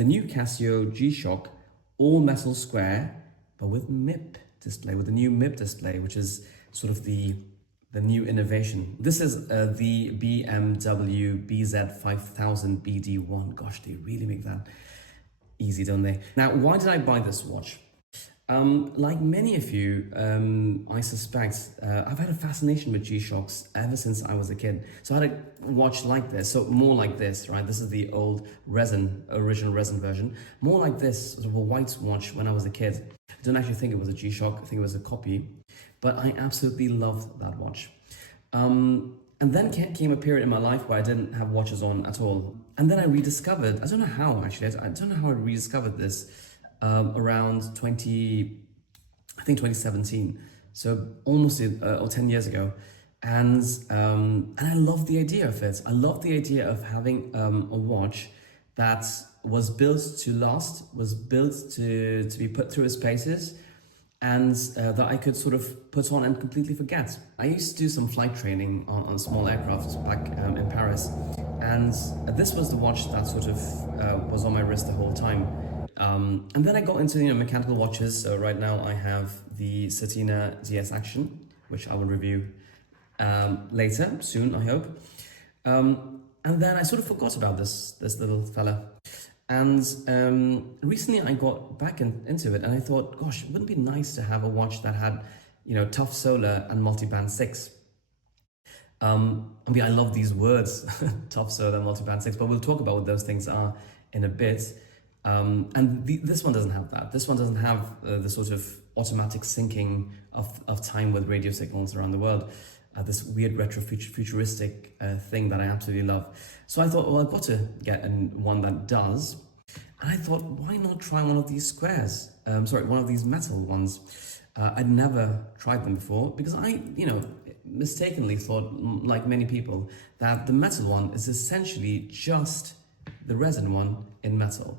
the new Casio G-Shock, all metal square, but with MIP display, with the new MIP display, which is sort of the new innovation. This is the BMW-BZ5000 BD1. Gosh, they really make that easy, don't they? Now, why did I buy this watch? Like many of you, I suspect, I've had a fascination with G-Shocks ever since I was a kid. So I had a watch like this, so more like this, right? This is the old resin, original resin version. More like this, sort of a white watch when I was a kid. I don't actually think it was a G-Shock, I think it was a copy, but I absolutely loved that watch. And then came a period in my life where I didn't have watches on at all. And then I rediscovered, I don't know how actually, I don't know how I rediscovered this, around 2017, so almost or 10 years ago, and I love the idea of it. I love the idea of having a watch that was built to last, was built to be put through its paces, and that I could sort of put on and completely forget. I used to do some flight training on small aircraft back in Paris, and this was the watch that sort of was on my wrist the whole time. And then I got into mechanical watches. So right now I have the Satina DS Action, which I will review later, soon I hope. And then I sort of forgot about this little fella. And recently I got back into it, and I thought, gosh, wouldn't it be nice to have a watch that had, tough solar and multiband 6. I mean, I love these words, tough solar and multiband 6, but we'll talk about what those things are in a bit. And this one doesn't have that. This one doesn't have the sort of automatic syncing of time with radio signals around the world. This weird retro-futuristic thing that I absolutely love. So I thought, well, I've got to get one that does. And I thought, why not try one of these squares? One of these metal ones. I'd never tried them before because I, mistakenly thought, like many people, that the metal one is essentially just the resin one in metal.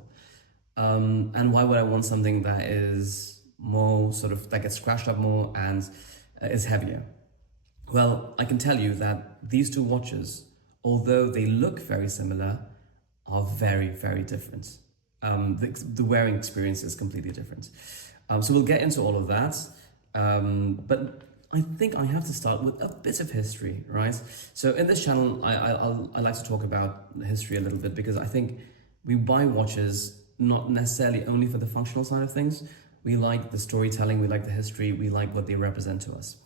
And why would I want something that is more that gets scratched up more and is heavier? Well, I can tell you that these two watches, although they look very similar, are very, very different. The wearing experience is completely different. So we'll get into all of that. But I think I have to start with a bit of history, right? So in this channel, I like to talk about the history a little bit because I think we buy watches not necessarily only for the functional side of things. We like the storytelling, we like the history, we like what they represent to us.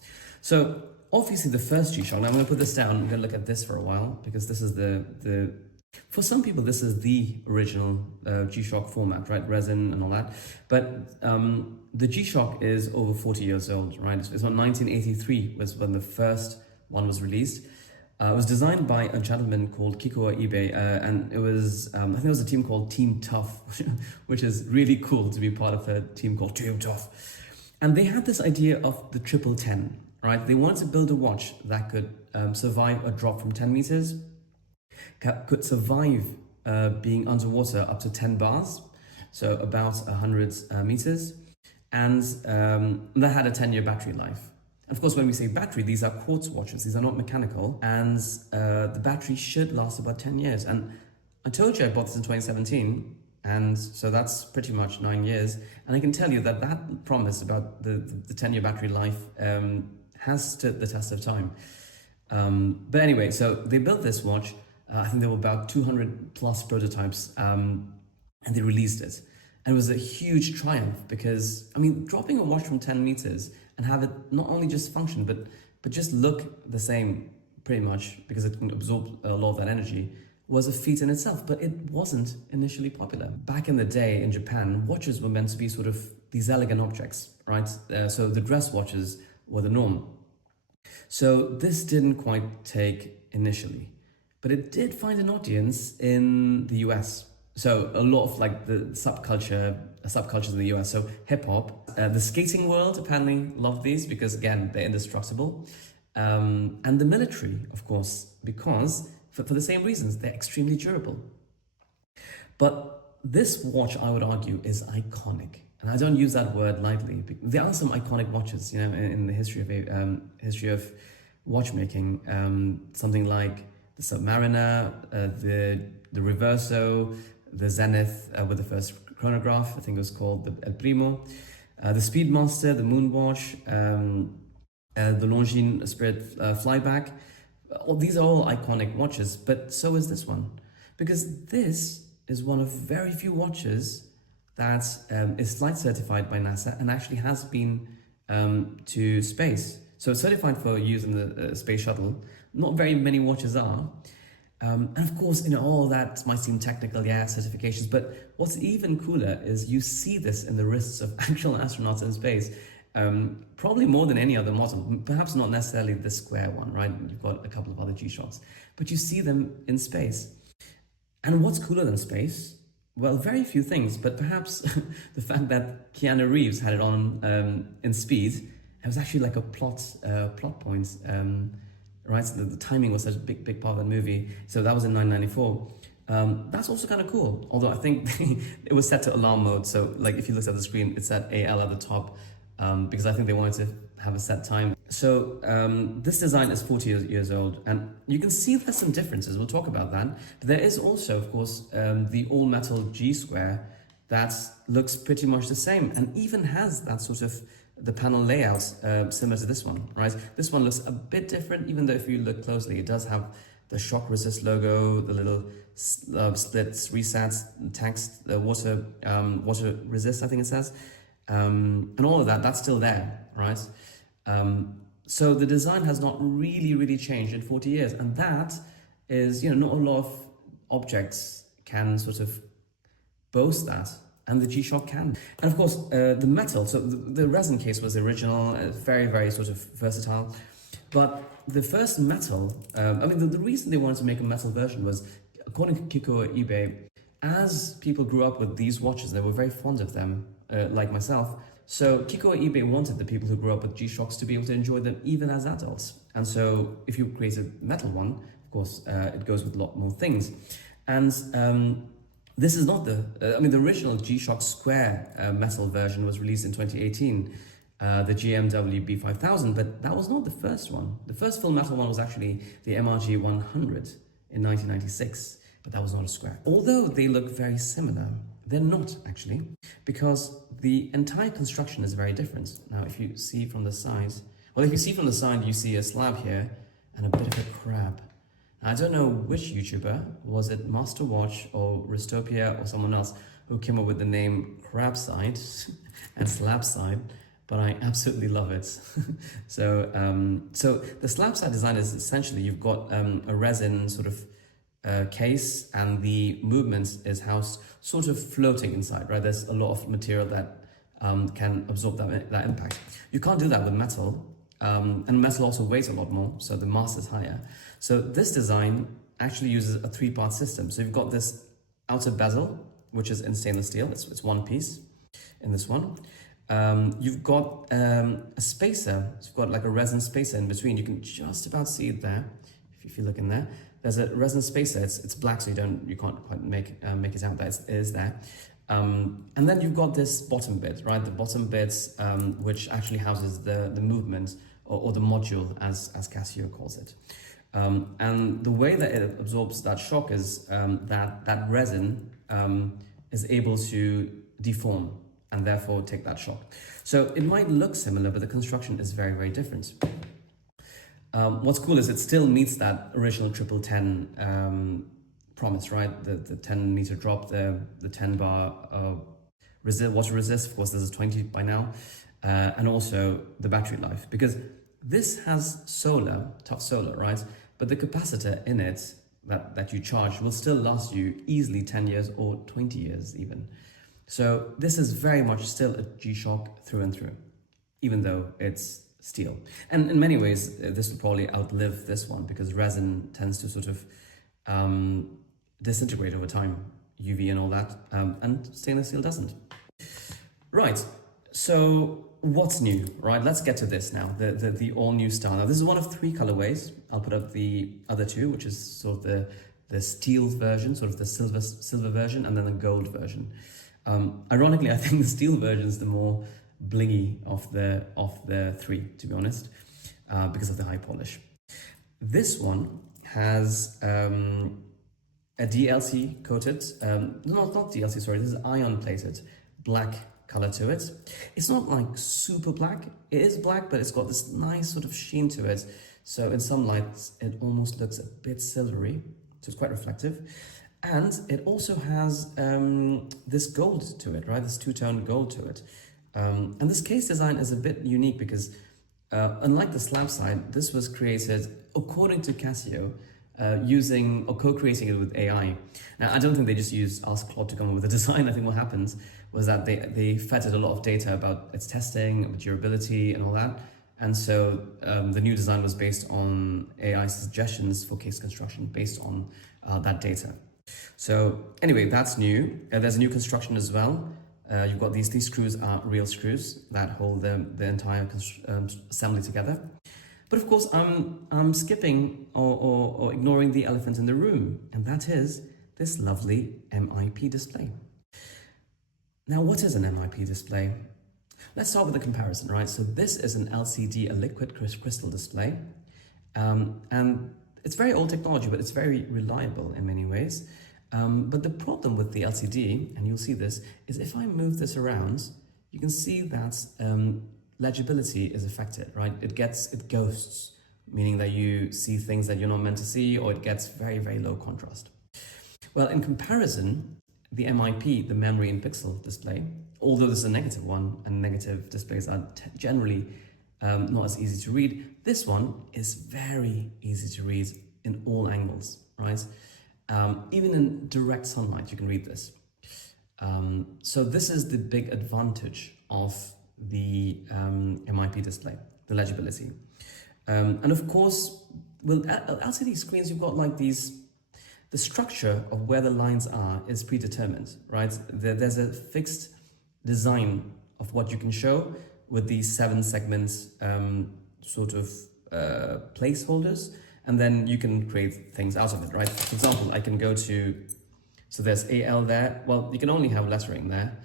So obviously the first G-Shock, now I'm gonna put this down, I'm gonna look at this for a while because this is for some people this is the original G-Shock format, right? Resin and all that. But the G-Shock is over 40 years old, right? It's on 1983 was when the first one was released. It was designed by a gentleman called Kikuoibe, and it was, I think it was a team called Team Tough, which is really cool to be part of a team called Team Tough. And they had this idea of the 1010, right? They wanted to build a watch that could survive a drop from 10 meters, could survive being underwater up to 10 bars, so about 100 meters, and that had a 10-year battery life. Of course, when we say battery, these are quartz watches. These are not mechanical, and the battery should last about 10 years. And I told you I bought this in 2017, and so that's pretty much 9 years. And I can tell you that that promise about the 10-year battery life has stood the test of time. But anyway, so they built this watch. I think there were about 200 plus prototypes, and they released it. And it was a huge triumph because, I mean, dropping a watch from 10 meters and have it not only just function, but just look the same pretty much because it can absorb a lot of that energy was a feat in itself, but it wasn't initially popular. Back in the day in Japan, watches were meant to be sort of these elegant objects, right? So the dress watches were the norm. So this didn't quite take initially, but it did find an audience in the US. So a lot of like the subcultures in the US. So hip hop, the skating world apparently loved these because again, they're indestructible. And the military, of course, because for the same reasons, they're extremely durable. But this watch, I would argue, is iconic. And I don't use that word lightly. There are some iconic watches, you know, in the history of watchmaking. Something like the Submariner, the Reverso, the Zenith with the first chronograph. I think it was called the El Primo. The Speedmaster, the Moonwatch, the Longines Spirit Flyback. These are all iconic watches, but so is this one. Because this is one of very few watches that is flight certified by NASA and actually has been to space. So it's certified for use in the space shuttle. Not very many watches are. And of course, all that might seem technical, yeah, certifications, but what's even cooler is you see this in the wrists of actual astronauts in space, probably more than any other model, perhaps not necessarily the square one, right? You've got a couple of other G-Shocks, but you see them in space. And what's cooler than space? Well, very few things, but perhaps the fact that Keanu Reeves had it on in Speed, it was actually like a plot point, right? So the timing was such a big part of the movie. So that was in 1994. That's also kind of cool. Although I think it was set to alarm mode. So like if you looked at the screen, it's at AL at the top because I think they wanted to have a set time. So this design is 40 years old, and you can see there's some differences. We'll talk about that. But there is also, of course, the all metal G square that looks pretty much the same and even has that sort of the panel layouts similar to this one, right? This one looks a bit different, even though if you look closely, it does have the shock resist logo, the little splits, resets, text, the water resist, I think it says, and all of that, that's still there, right? So the design has not really changed in 40 years, and that is, not a lot of objects can sort of boast that. And the G-Shock can. And of course, the metal, so the resin case was original, very sort of versatile. But the first metal, the reason they wanted to make a metal version was, according to kikuoibe, as people grew up with these watches, they were very fond of them, like myself. So kikuoibe wanted the people who grew up with G-Shocks to be able to enjoy them even as adults. And so if you create a metal one, of course, it goes with a lot more things. And this is not the original G-Shock Square metal version was released in 2018, the GMW-BZ5000, but that was not the first one. The first full metal one was actually the MRG 100 in 1996, but that was not a square. Although they look very similar, they're not actually, because the entire construction is very different. Now, if you see from the side, you see a slab here and a bit of a crab. I don't know which YouTuber, was it Master Watch or Ristopia or someone else, who came up with the name Crabside and Slabside, but I absolutely love it. So the Slabside design is essentially you've got a resin sort of case, and the movement is housed sort of floating inside, right? There's a lot of material that can absorb that impact. You can't do that with metal. And metal also weighs a lot more, so the mass is higher. So this design actually uses a three-part system. So you've got this outer bezel, which is in stainless steel. It's one piece in this one. You've got a spacer. So you've got like a resin spacer in between. You can just about see it there, if you look in there. There's a resin spacer. It's black, so you can't quite make it out. That it is there. And then you've got this bottom bit, right? The bottom bit, which actually houses the movement or the module, as Casio calls it. And the way that it absorbs that shock is that resin is able to deform and therefore take that shock. So it might look similar, but the construction is very different. What's cool is it still meets that original 1010 promise, right? The 10 meter drop, the 10 bar water resist. Of course, there's a 20 by now, and also the battery life, because this has tough solar, right? But the capacitor in it that you charge will still last you easily 10 years or 20 years even. So this is very much still a G-Shock through and through, even though it's steel. And in many ways, this will probably outlive this one, because resin tends to sort of disintegrate over time, UV and all that, and stainless steel doesn't. Right, so what's new, right? Let's get to this now, the all-new style. Now, this is one of three colorways. I'll put up the other two, which is sort of the steel version, sort of the silver version, and then the gold version. Ironically, I think the steel version is the more blingy of the three, to be honest, because of the high polish. This one has a DLC coated, not DLC, sorry, this is ion plated black color to it. It's not like super black, it is black, but it's got this nice sort of sheen to it. So in some lights, it almost looks a bit silvery, so it's quite reflective. And it also has this gold to it, right? This two-tone gold to it. And this case design is a bit unique because unlike the slab side, this was created according to Casio, using or co-creating it with AI. Now, I don't think they just asked Claude to come up with a design. I think what happens was that they fed it a lot of data about its testing, durability, and all that. And so the new design was based on AI suggestions for case construction based on that data. So anyway, that's new. There's a new construction as well. You've got these screws are real screws that hold the entire assembly together. But of course, I'm skipping or ignoring the elephant in the room, and that is this lovely MIP display. Now, what is an MIP display? Let's start with a comparison, right? So this is an LCD, a liquid crystal display, and it's very old technology, but it's very reliable in many ways. But the problem with the LCD, and you'll see this, is if I move this around, you can see that legibility is affected, right? It ghosts, meaning that you see things that you're not meant to see, or it gets very, very low contrast. Well, in comparison, the MIP, the memory in pixel display, although this is a negative one, and negative displays are generally not as easy to read, this one is very easy to read in all angles, right? Even in direct sunlight, you can read this. So this is the big advantage of the MIP display, the legibility. And of course, with LCD screens, you've got like the structure of where the lines are is predetermined, right? There's a fixed design of what you can show with these 7 segments sort of placeholders, and then you can create things out of it, right? For example, I can go to, so there's AL there. Well, you can only have lettering there,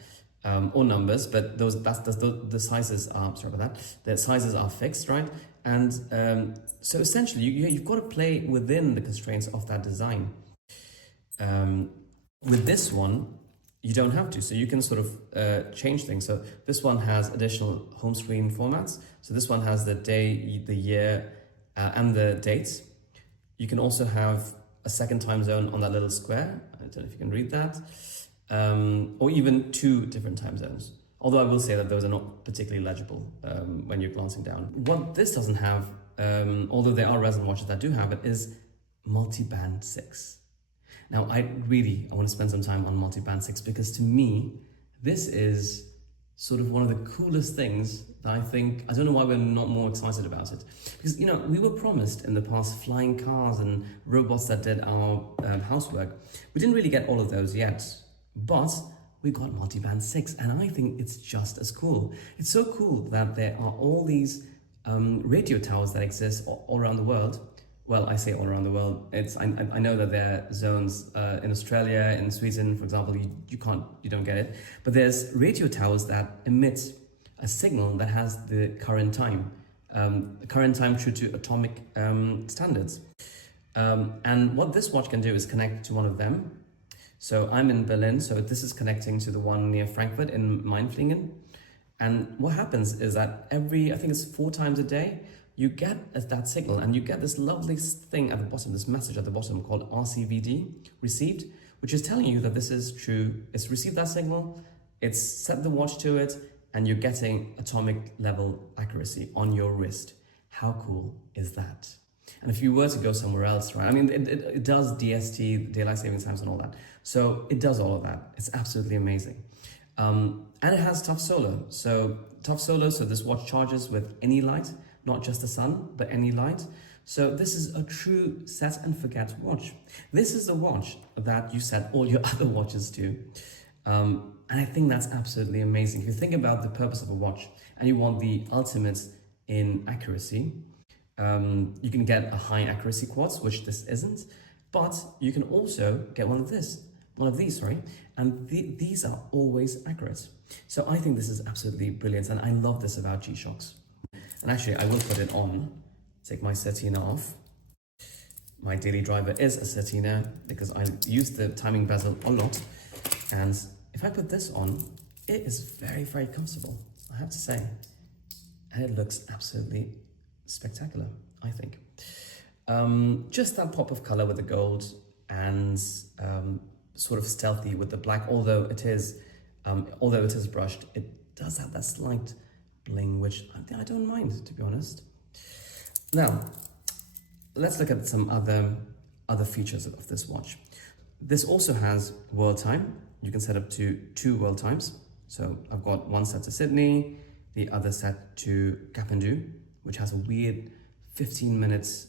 or numbers, but the sizes are, sorry about that, the sizes are fixed, right? And so essentially, you've got to play within the constraints of that design. With this one, you don't have to, so you can sort of change things. So this one has additional home screen formats. So this one has the day, the year, and the date. You can also have a second time zone on that little square. I don't know if you can read that. Or even 2 different time zones. Although I will say that those are not particularly legible when you're glancing down. What this doesn't have, although there are resin watches that do have it, is Multiband 6. Now, I want to spend some time on Multiband 6 because to me, this is sort of one of the coolest things that I don't know why we're not more excited about it. Because, you know, we were promised in the past flying cars and robots that did our housework. We didn't really get all of those yet, but we got Multiband 6, and I think it's just as cool. It's so cool that there are all these radio towers that exist all around the world. Well, I say all around the world. I know that there are zones in Australia, in Sweden, for example, you don't get it. But there's radio towers that emit a signal that has the current time true to atomic standards. And what this watch can do is connect to one of them. So I'm in Berlin, so this is connecting to the one near Frankfurt in Mainflingen. And what happens is that I think it's 4 times a day, you get that signal and you get this lovely thing at the bottom, this message at the bottom called RCVD, received, which is telling you that this is true. It's received that signal, it's set the watch to it, and you're getting atomic level accuracy on your wrist. How cool is that? And if you were to go somewhere else, right? I mean, it does DST, daylight saving times and all that. So it does all of that. It's absolutely amazing. And it has tough solar. So this watch charges with any light, not just the sun, but any light. So this is a true set and forget watch. This is the watch that you set all your other watches to. And I think that's absolutely amazing. If you think about the purpose of a watch and you want the ultimate in accuracy, you can get a high accuracy quartz, which this isn't, but you can also get one of these, and these are always accurate. So I think this is absolutely brilliant, and I love this about G-Shocks. And actually, I will put it on, take my setting off. My daily driver is a Certina because I use the timing bezel a lot. And if I put this on, it is very, very comfortable, I have to say. And it looks absolutely spectacular, I think. Just that pop of color with the gold and sort of stealthy with the black, although it is brushed, it does have that slight bling, which I don't mind, to be honest. Now, let's look at some other features of this watch. This also has world time. You can set up to 2 world times. So I've got one set to Sydney, the other set to Kathmandu, which has a weird 15 minutes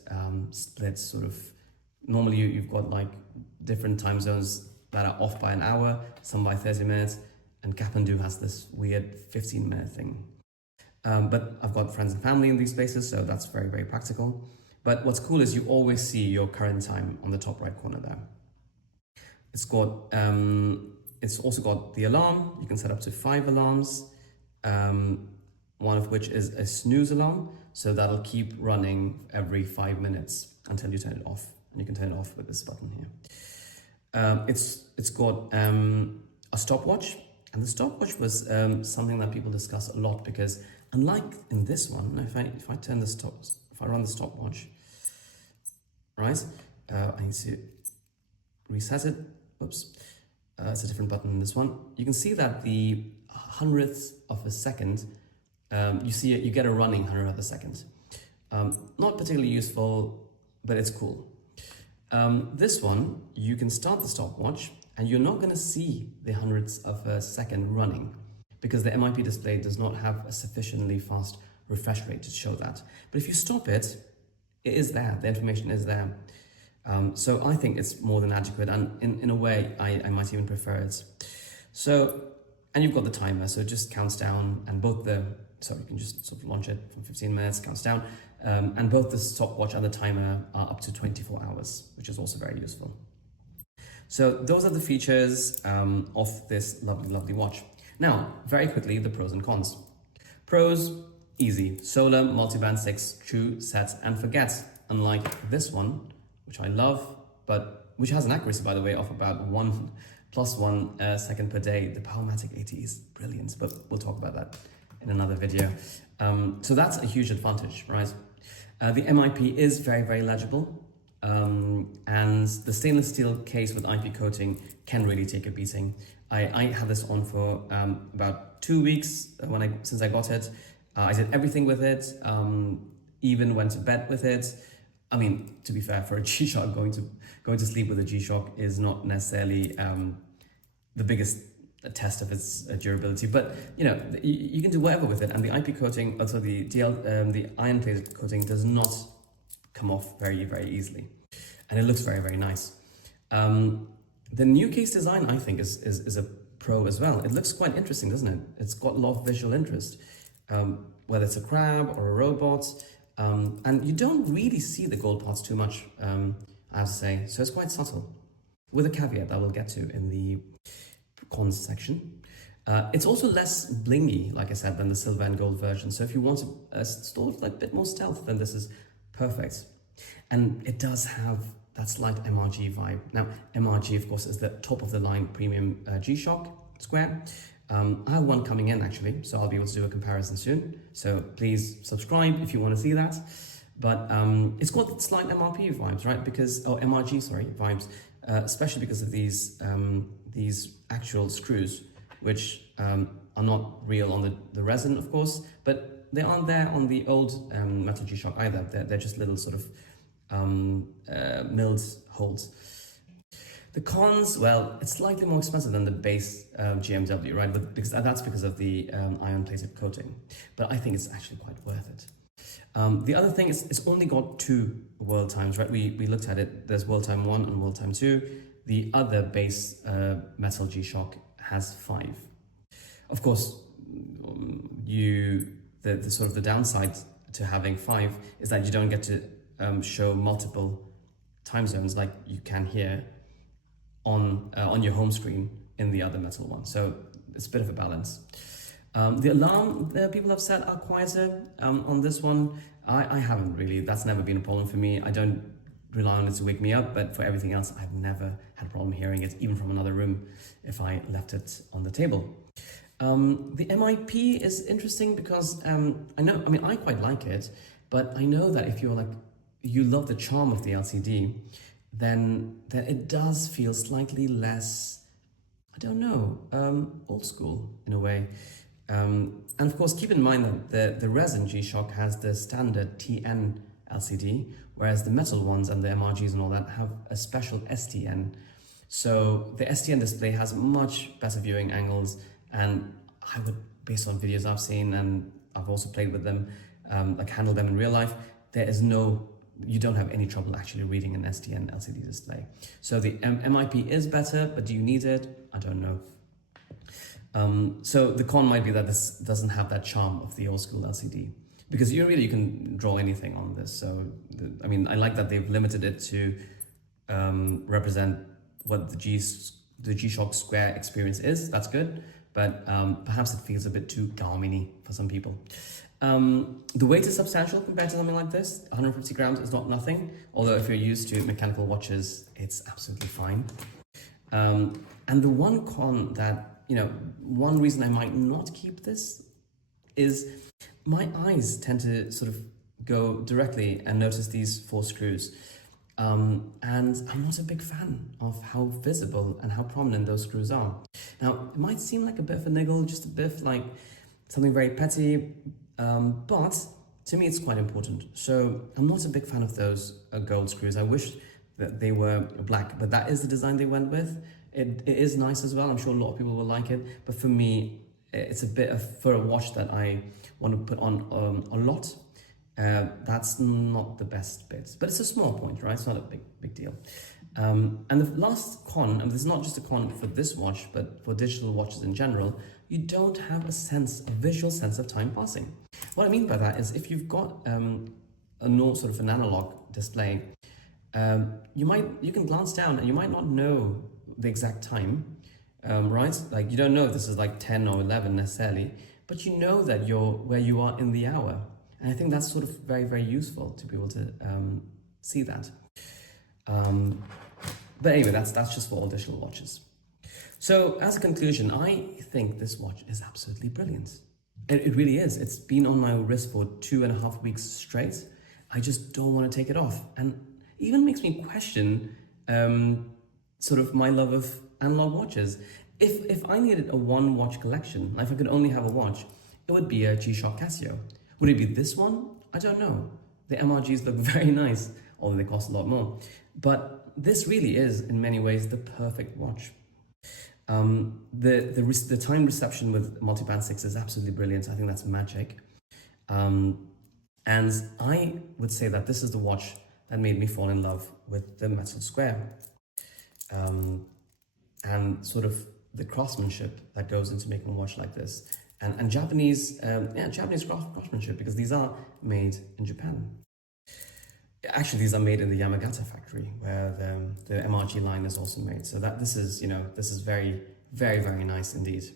split sort of. Normally you've got like different time zones that are off by an hour, some by 30 minutes, and Kathmandu has this weird 15-minute thing. But I've got friends and family in these places, so that's very, very practical. But what's cool is you always see your current time on the top right corner there. It's also got the alarm. You can set up to 5 alarms, one of which is a snooze alarm. So that'll keep running every 5 minutes until you turn it off. And you can turn it off with this button here. It's got a stopwatch. And the stopwatch was something that people discuss a lot because unlike in this one, if I run the stopwatch, right? I need to reset it. Whoops. It's a different button in this one. You can see that the 100th of a second, you get a running 100th of a second. Not particularly useful, but it's cool. This one, you can start the stopwatch and you're not going to see the 100th of a second running because the MIP display does not have a sufficiently fast refresh rate to show that. But if you stop it, it is there, the information is there. So I think it's more than adequate, and in a way, I might even prefer it. So, and you've got the timer, so it just counts down, and you can just sort of launch it from 15 minutes, counts down, and both the stopwatch and the timer are up to 24 hours, which is also very useful. So those are the features of this lovely, lovely watch. Now, very quickly, the pros and cons. Pros, easy. Solar, multiband 6, true, set, and forget. Unlike this one, which I love, but which has an accuracy, by the way, of about 1 + 1 second per day. The Powermatic 80 is brilliant, but we'll talk about that in another video. So that's a huge advantage, right? The MIP is very, very legible. And the stainless steel case with IP coating can really take a beating. I had this on for about 2 weeks since I got it. I did everything with it, even went to bed with it. I mean, to be fair, for a G-Shock, going to sleep with a G-Shock is not necessarily the biggest test of its durability, but you can do whatever with it. And the IP coating, also the iron plate coating, does not come off very, very easily, and it looks very, very nice. The new case design, I think, is a pro as well. It looks quite interesting, doesn't it? It's got a lot of visual interest, whether it's a crab or a robot. And you don't really see the gold parts too much, I have to say, so it's quite subtle. With a caveat that we'll get to in the cons section. It's also less blingy, like I said, than the silver and gold version. So if you want a sort of like a bit more stealth, then this is perfect. And it does have that slight MRG vibe. Now, MRG, of course, is the top of the line premium G-Shock square. I have one coming in actually, so I'll be able to do a comparison soon. So please subscribe if you want to see that. But it's got slight MRP vibes, right? MRG, sorry, vibes, especially because of these actual screws, which are not real on the resin, of course, but they aren't there on the old metal G-Shock either. They're just little sort of milled holes. The cons, well, it's slightly more expensive than the base GMW, right? But that's because of the iron-plated coating. But I think it's actually quite worth it. The other thing is it's only got 2 world times, right? We looked at it. There's world time 1 and world time 2. The other base metal G-Shock has 5. Of course, the sort of the downside to having 5 is that you don't get to show multiple time zones like you can here on your home screen in the other metal one. So it's a bit of a balance. The alarm that people have set are quieter on this one. I haven't really. That's never been a problem for me. I don't rely on it to wake me up, but for everything else, I've never had a problem hearing it, even from another room, if I left it on the table. The MIP is interesting because I quite like it, but I know that if you love the charm of the LCD, then it does feel slightly less, I don't know, old school in a way. And of course, keep in mind that the resin G-Shock has the standard TN LCD, whereas the metal ones and the MRGs and all that have a special STN. So the STN display has much better viewing angles, and I would, based on videos I've seen, and I've also played with them, handled them in real life, you don't have any trouble actually reading an STN LCD display. So the MIP is better, but do you need it? I don't know. So the con might be that this doesn't have that charm of the old school LCD, because you can draw anything on this. So I like that they've limited it to represent what the G-Shock Square experience is. That's good, but perhaps it feels a bit too Garmin-y for some people. The weight is substantial compared to something like this. 150 grams is not nothing, although if you're used to mechanical watches, it's absolutely fine. And the one con that, one reason I might not keep this is my eyes tend to sort of go directly and notice these 4 screws. And I'm not a big fan of how visible and how prominent those screws are. Now, it might seem like a bit of a niggle, just a bit of like something very petty, but to me it's quite important. So I'm not a big fan of those gold screws. I wish that they were black, but that is the design they went with. It is nice as well. I'm sure a lot of people will like it, but for me, it's a bit for a watch that I want to put on a lot. That's not the best bit, but it's a small point, right? It's not a big deal. And the last con, and this is not just a con for this watch, but for digital watches in general, you don't have a visual sense of time passing. What I mean by that is if you've got sort of an analog display, you can glance down and you might not know the exact time, right? Like you don't know if this is like 10 or 11 necessarily, but you know that you're where you are in the hour. And I think that's sort of very, very useful to be able to see that. But anyway, that's just for all digital watches. So as a conclusion, I think this watch is absolutely brilliant. It really is. It's been on my wrist for 2.5 weeks straight. I just don't want to take it off. And even makes me question sort of my love of analog watches. If I needed a one watch collection, if I could only have a watch, it would be a G-Shock Casio. Would it be this one? I don't know. The MRGs look very nice, although they cost a lot more. But this really is, in many ways, the perfect watch. The time reception with Multiband 6 is absolutely brilliant. I think that's magic. And I would say that this is the watch that made me fall in love with the metal square. And sort of the craftsmanship that goes into making a watch like this. And Japanese craftsmanship, because these are made in Japan. Actually, these are made in the Yamagata factory, where the MRG line is also made. So this is very, very, very nice indeed.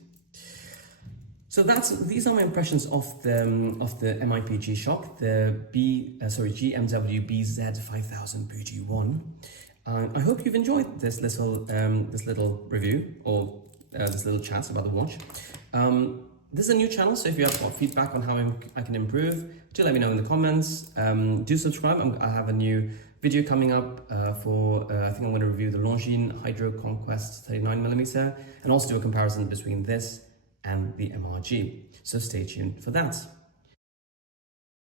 So these are my impressions of the MIP G-Shock, the GMW-BZ5000 BG1. I hope you've enjoyed this little review, or this little chat about the watch. This is a new channel, so if you have got feedback on how I can improve, do let me know in the comments. Do subscribe. I have a new video coming up I think I'm going to review the Longines Hydro Conquest 39mm, and also do a comparison between this and the MRG. So stay tuned for that.